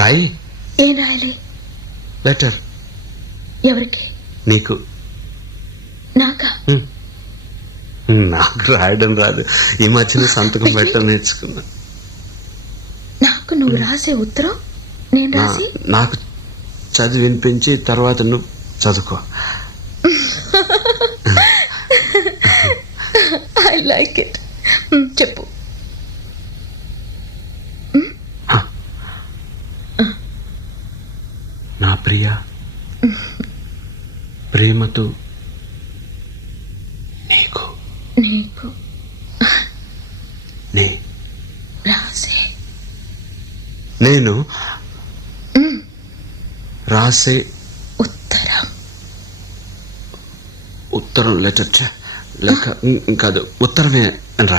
రాయి. ఏం రాయాలి? లెటర్. ఎవరికి? నీకు. నాకా? నాకు రాయడం రాదు. ఈ మధ్యన సంతకం పెట్టడం నేర్చుకున్నా. నాకు నువ్వు రాసే ఉత్తరం నేను రాసి నాకు చదివి వినిపించి తర్వాత నువ్వు చదువుకో. I like it. చెప్పు. నా ప్రియ, ప్రేమతో నీకు నీకు నే రాసే నేను రాసే ఉత్తరం. ఉత్తరం లెటర్ లేక కాదు, ఉత్తరమే అని రా.